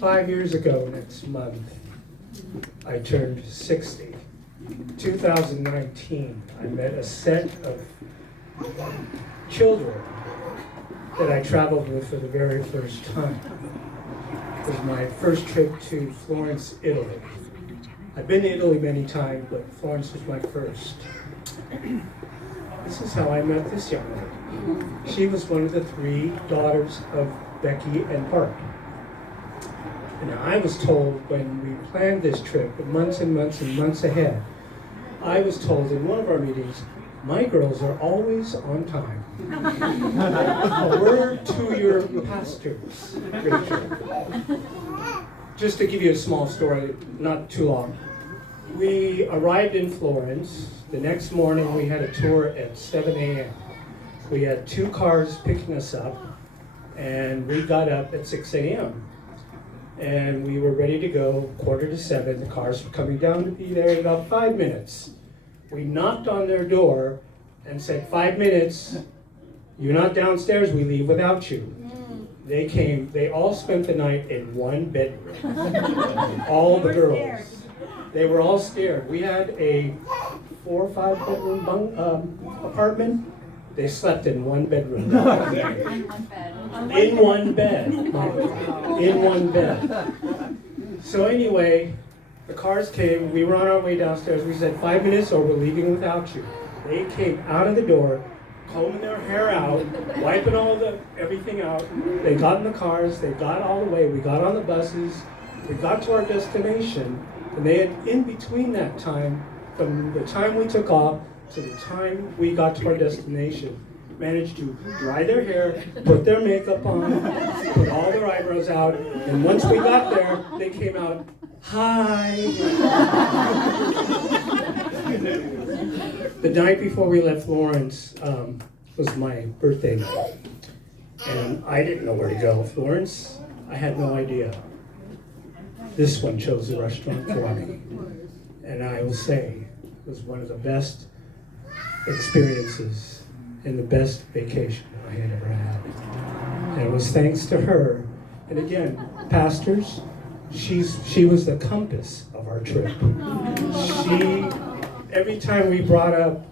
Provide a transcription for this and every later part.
5 years ago next month, I turned 60. 2019, I met a set of children that I traveled with for the very first time. It was my first trip to Florence, Italy. I've been to Italy many times, but Florence was my first. This is how I met this young lady. She was one of the 3 daughters of Becky and Bart. And I was told when we planned this trip, months and months and months ahead, I was told in one of our meetings, my girls are always on time. A word to your pastors, Rachel. Just to give you a small story, not too long. We arrived in Florence. The next morning we had a tour at 7 a.m. We had 2 cars picking us up, and we got up at 6 a.m. And we were ready to go 6:45. The cars were coming down to be there in about 5 minutes. We knocked on their door and said, 5 minutes, you're not downstairs, we leave without you. They came, they all spent the night in one bedroom. All the girls. They were all scared. We had a 4 or 5 bedroom apartment. They slept in one bedroom. In one bed. In one bed. So anyway, the cars came, we were on our way downstairs. We said 5 minutes or we're leaving without you. They came out of the door, combing their hair out, wiping everything out. They got in the cars, they got all the way, we got on the buses, we got to our destination, and they had, in between that time, from the time we took off to the time we got to our destination, managed to dry their hair, put their makeup on, put all their eyebrows out, and once we got there, they came out, hi. The night before we left Florence was my birthday night, and I didn't know where to go. Florence, I had no idea. This one chose the restaurant for me, and I will say it was one of the best experiences and the best vacation I had ever had. And it was thanks to her. And again, pastors, she was the compass of our trip. Every time we brought up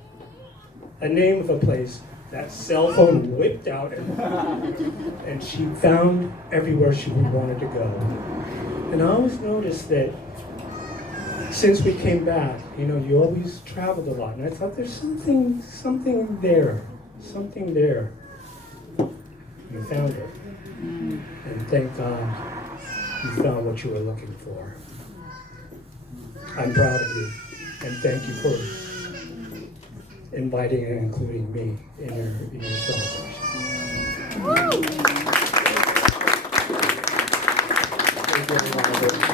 a name of a place, that cell phone whipped out and she found everywhere she wanted to go. And I always noticed that since we came back, you always traveled a lot, and I thought there's something there. You found it. And thank God you found what you were looking for. I'm proud of you, and thank you for inviting and including me in your celebration.